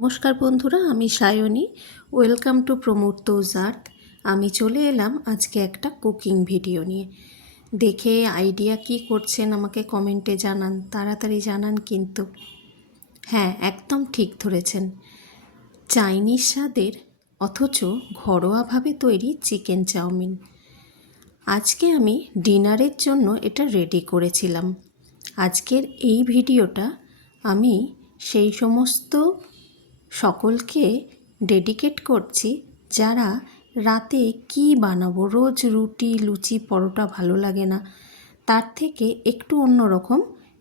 নমস্কার বন্ধুরা, আমি সায়নী। ওয়েলকাম টু প্রমোট তোজ আর্থ। আমি চলে এলাম আজকে একটা কুকিং ভিডিও নিয়ে। দেখে আইডিয়া কি করছেন আমাকে কমেন্টে জানান, তাড়াতাড়ি জানান কিন্তু। হ্যাঁ, একদম ঠিক ধরেছেন। চাইনিজ স্বাদের অথচ ঘরোয়াভাবে তৈরি চিকেন চাউমিন। আজকে আমি ডিনারের জন্য এটা রেডি করেছিলাম। আজকের এই ভিডিওটা আমি সেই সমস্ত সকলকে ডেডিকেট করছি যারা রাতে কি বানাবো, রোজ রুটি লুচি পরোটা ভালো লাগে না, তার থেকে একটু অন্যরকম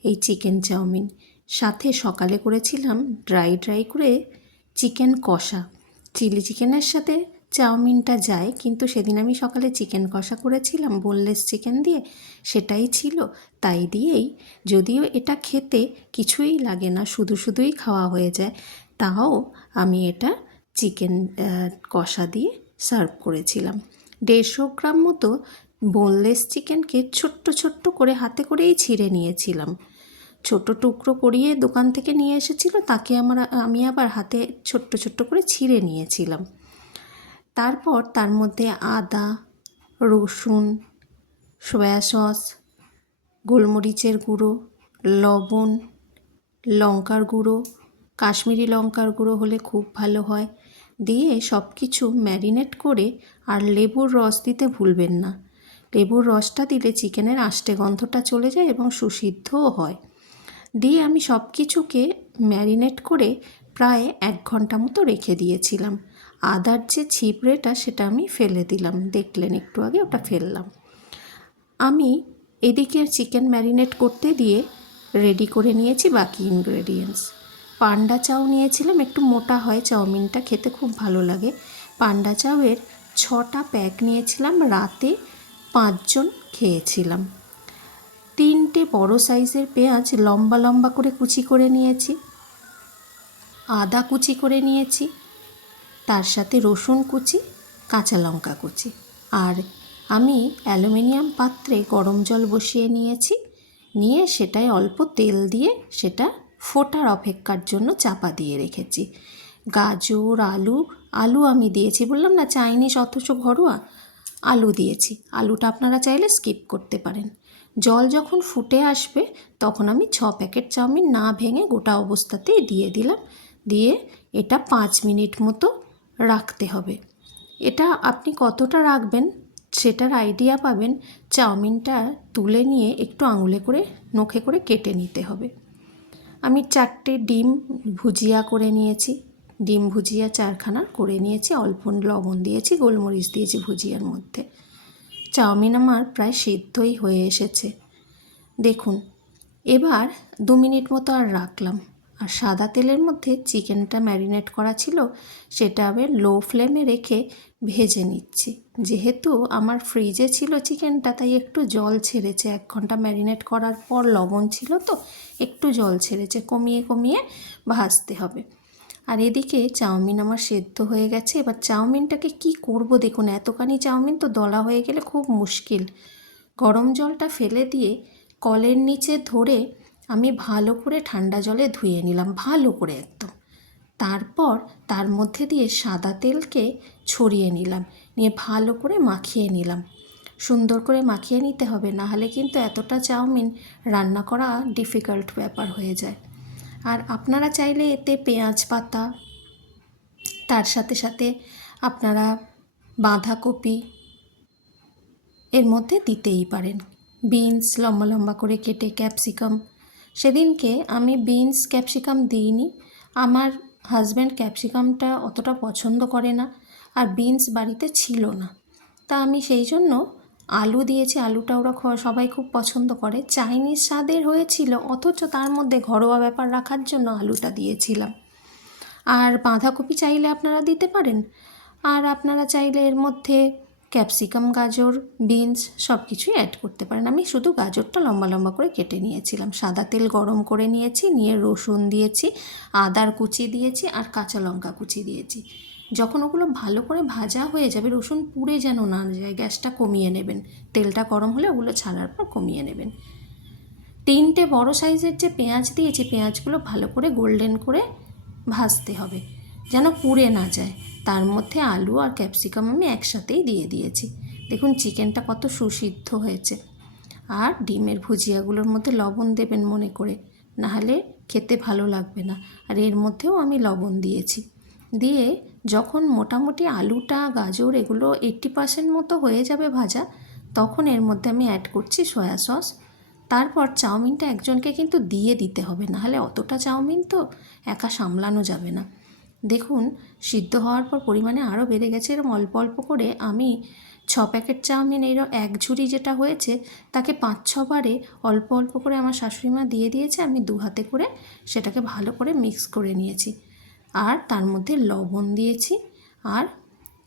এই চিকেন চাউমিন। সাথে সকালে করেছিলাম ড্রাই করে চিকেন কষা। চিলি চিকেনের সাথে চাউমিনটা যায়, কিন্তু সেদিন আমি সকালে চিকেন কষা করেছিলাম বোনলেস চিকেন দিয়ে, সেটাই ছিল। তাই দিয়েই, যদিও এটা খেতে কিছুই লাগে না, শুধুই খাওয়া হয়ে যায়, তাও আমি এটা চিকেন কষা দিয়ে সার্ভ করেছিলাম। 150 গ্রাম মতো বোনলেস চিকেনকে ছোট্ট করে হাতে করেই ছিঁড়ে নিয়েছিলাম। ছোট টুকরো করিয়ে দোকান থেকে নিয়ে এসেছিল, তাকে আমি আবার হাতে ছোট্ট করে ছিঁড়ে নিয়েছিলাম। তারপর তার মধ্যে আদা, রসুন, সয়া সস, গোলমরিচের গুঁড়ো, লবণ, লঙ্কার গুঁড়ো, কাশ্মীরি লঙ্কার গুঁড়ো হলে খুব ভালো হয়, দিয়ে সব কিছু ম্যারিনেট করে, আর লেবুর রস দিতে ভুলবেন না। লেবুর রসটা দিলে চিকেনের আষ্টে গন্ধটা চলে যায় এবং সুসিদ্ধও হয়। দিয়ে আমি সব কিছুকে ম্যারিনেট করে প্রায় 1 ঘন্টা মতো রেখে দিয়েছিলাম। আদার যে ছিবড়েটা সেটা আমি ফেলে দিলাম, দেখলেন একটু আগে ওটা ফেললাম। আমি এদিকে চিকেন ম্যারিনেট করতে দিয়ে রেডি করে নিয়েছি বাকি ইনগ্রেডিয়েন্টস। পান্ডা চাউ নিয়েছিলাম, একটু মোটা হয় চাউমিনটা, খেতে খুব ভালো লাগে। পান্ডা চাউয়ের 6টা প্যাক নিয়েছিলাম, রাতে 5 জন খেয়েছিলাম। 3টে বড় সাইজের পেঁয়াজ লম্বা করে কুচি করে নিয়েছি, আদা কুচি করে নিয়েছি, তার সাথে রসুন কুচি, কাঁচা লঙ্কা কুচি। আর আমি অ্যালুমিনিয়াম পাত্রে গরম জল বসিয়ে নিয়েছি, নিয়ে সেটায় অল্প তেল দিয়ে সেটা ফোটার অপেক্ষার জন্য চাপা দিয়ে রেখেছি। গাজর, আলু আমি দিয়েছি, বললাম না চাইনিজ অথচ ঘরোয়া, আলু দিয়েছি। আলুটা আপনারা চাইলে স্কিপ করতে পারেন। জল যখন ফুটে আসবে তখন আমি 6 প্যাকেট চাউমিন না ভেঙে গোটা অবস্থাতেই দিয়ে দিলাম। দিয়ে এটা 5 মিনিট মতো রাখতে হবে। এটা আপনি কতটা রাখবেন সেটার আইডিয়া পাবেন চাউমিনটা তুলে নিয়ে একটু আঙুলে করে নখে করে কেটে নিতে হবে। আমি 4টে ডিম ভুজিয়া করে নিয়েছি, ডিম ভুজিয়া 4খানা করে নিয়েছি, অল্প লবণ দিয়েছি, গোলমরিচ দিয়েছি ভুজিয়ার মধ্যে। চাউমিন আমার প্রায় সিদ্ধই হয়ে এসেছে দেখুন। এবার 2 মিনিট মতো আর রাখলাম, আর সাদা তেলের মধ্যে চিকেনটা ম্যারিনেট করা ছিল সেটা আবার লো ফ্লেমে রেখে ভেজে নিচ্ছি। যেহেতু আমার ফ্রিজে ছিল চিকেনটা, তাই একটু জল ছেড়েছে, 1 ঘন্টা ম্যারিনেট করার পর লবণ ছিল তো একটু জল ছেড়েছে, কমিয়ে ভাজতে হবে। আর এদিকে চাউমিন আমার সেদ্ধ হয়ে গেছে। এবার চাউমিনটাকে কি করব দেখুন, এতখানি চাউমিন তো দলা হয়ে গেলে খুব মুশকিল। গরম জলটা ফেলে দিয়ে কলের নিচে ধরে আমি ভালো করে ঠান্ডা জলে ধুয়ে নিলাম, ভালো করে একদম। তারপর তার মধ্যে দিয়ে সাদা তেলকে ছড়িয়ে নিলাম, নিয়ে ভালো করে মাখিয়ে নিলাম। সুন্দর করে মাখিয়ে নিতে হবে, না হলে কিন্তু এতটা চাউমিন রান্না করা ডিফিকাল্ট ব্যাপার হয়ে যায়। আর আপনারা চাইলে এতে পেঁয়াজ পাতা, তার সাথে আপনারা বাঁধাকপি এর মধ্যে দিতেই পারেন, বিনস লম্বা করে কেটে, ক্যাপসিকাম। সেদিনকে আমি বিনস ক্যাপসিকাম দিইনি, আমার হাজব্যান্ড ক্যাপসিকামটা অতটা পছন্দ করে না, আর বিনস বাড়িতে ছিল না, তা আমি সেই জন্য আলু দিয়েছি। আলুটা ওরা সবাই খুব পছন্দ করে, চাইনিজ স্বাদের হয়েছিল, অথচ তার মধ্যে ঘরোয়া ব্যাপার রাখার জন্য আলুটা দিয়েছিলাম। আর বাঁধাকপি চাইলে আপনারা দিতে পারেন, আর আপনারা চাইলে এর মধ্যে ক্যাপসিকাম, গাজর, বিনস সব কিছুই অ্যাড করতে পারেন। আমি শুধু গাজরটা লম্বা করে কেটে নিয়েছিলাম। সাদা তেল গরম করে নিয়েছি, নিয়ে রসুন দিয়েছি, আদার কুচি দিয়েছি, আর কাঁচা লঙ্কা কুচি দিয়েছি। যখন ওগুলো ভালো করে ভাজা হয়ে যাবে, রসুন পুড়ে যেন না যায়, গ্যাসটা কমিয়ে নেবেন। তেলটা গরম হলে ওগুলো ছাড়ার পর কমিয়ে নেবেন। 3টে বড় সাইজের যে পেঁয়াজ দিয়েছি, পেঁয়াজগুলো ভালো করে গোল্ডেন করে ভাজতে হবে, যেন পুড়ে না যায়। তার মধ্যে আলু আর ক্যাপসিকাম আমি একসাথেই দিয়ে দিয়েছি। দেখুন চিকেনটা কত সুসিদ্ধ হয়েছে। আর ডিমের ভুজিয়াগুলোর মধ্যে লবণ দেবেন মনে করে, নাহলে খেতে ভালো লাগবে না। আর এর মধ্যেও আমি লবণ দিয়েছি। দিয়ে যখন মোটামুটি আলুটা গাজর এগুলো 80% মতো হয়ে যাবে ভাজা, তখন এর মধ্যে আমি অ্যাড করছি সয়া সস। তারপর চাউমিনটা একজনকে কিন্তু দিয়ে দিতে হবে, নাহলে অতটা চাউমিন তো একা সামলানো যাবে না। দেখুন সিদ্ধ হওয়ার পর পরিমাণে আরও বেড়ে গেছে। এরকম অল্প অল্প করে আমি 6 প্যাকেট চাউমিন এক ঝুড়ি যেটা হয়েছে তাকে 5-6 বারে অল্প অল্প করে আমার শাশুড়িমা দিয়ে দিয়েছে। আমি 2 হাতে করে সেটাকে ভালো করে মিক্স করে নিয়েছি। আর তার মধ্যে লবণ দিয়েছি আর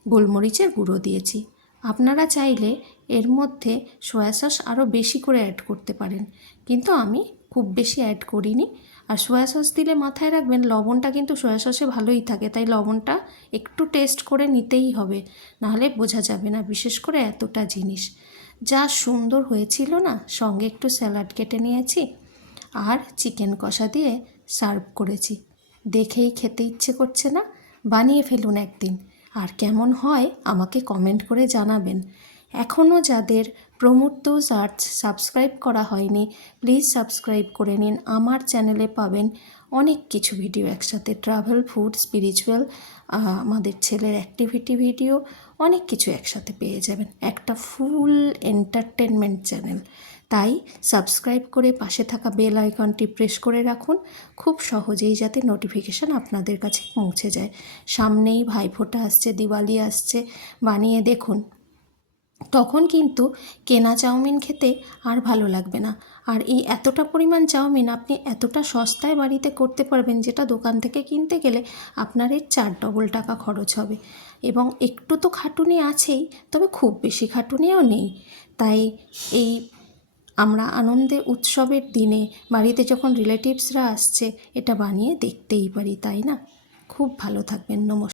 গোলমরিচের গুঁড়ো দিয়েছি। আপনারা চাইলে এর মধ্যে সয়া সস আরও বেশি করে অ্যাড করতে পারেন, কিন্তু আমি খুব বেশি অ্যাড করিনি। আর সয়া সস দিলে মাথায় রাখবেন লবণটা কিন্তু সয়া সসে ভালোই থাকে, তাই লবণটা একটু টেস্ট করে নিতেই হবে, নাহলে বোঝা যাবে না, বিশেষ করে এতটা জিনিস। যা সুন্দর হয়েছিল না, সঙ্গে একটু স্যালাড কেটে নিয়েছি আর চিকেন কষা দিয়ে সার্ভ করেছি। দেখেই খেতে ইচ্ছে করছে না? বানিয়ে ফেলুন একদিন, আর কেমন হয় আমাকে কমেন্ট করে জানাবেন। এখনও যাদের প্রমোদ আর্টস সাবস্ক্রাইব করা হয়নি, প্লিজ সাবস্ক্রাইব করে নিন। আমার চ্যানেলে পাবেন অনেক কিছু ভিডিও একসাথে, ট্রাভেল, ফুড, স্পিরিচুয়াল, আমাদের ছেলের অ্যাক্টিভিটি ভিডিও, অনেক কিছু একসাথে পেয়ে যাবেন। একটা ফুল এন্টারটেনমেন্ট চ্যানেল। তাই সাবস্ক্রাইব করে পাশে থাকা বেল আইকনটি প্রেস করে রাখুন, খুব সহজেই যাতে নোটিফিকেশান আপনাদের কাছে পৌঁছে যায়। সামনেই ভাইফোঁটা আসছে, দিওয়ালি আসছে, বানিয়ে দেখুন। তখন কিন্তু কেনা চাউমিন খেতে আর ভালো লাগবে না। আর এই এতটা পরিমাণ চাউমিন আপনি এতটা সস্তায় বাড়িতে করতে পারবেন, যেটা দোকান থেকে কিনতে গেলে আপনার এর 4 টাকা খরচ হবে। এবং একটু তো খাটুনি আছেই, তবে খুব বেশি খাটুনিও নেই। তাই এই আমরা আনন্দে উৎসবের দিনে বাড়িতে যখন রিলেটিভসরা আসছে, এটা বানিয়ে দেখতেই পারি, তাই না? খুব ভালো থাকবেন। নমস্কার।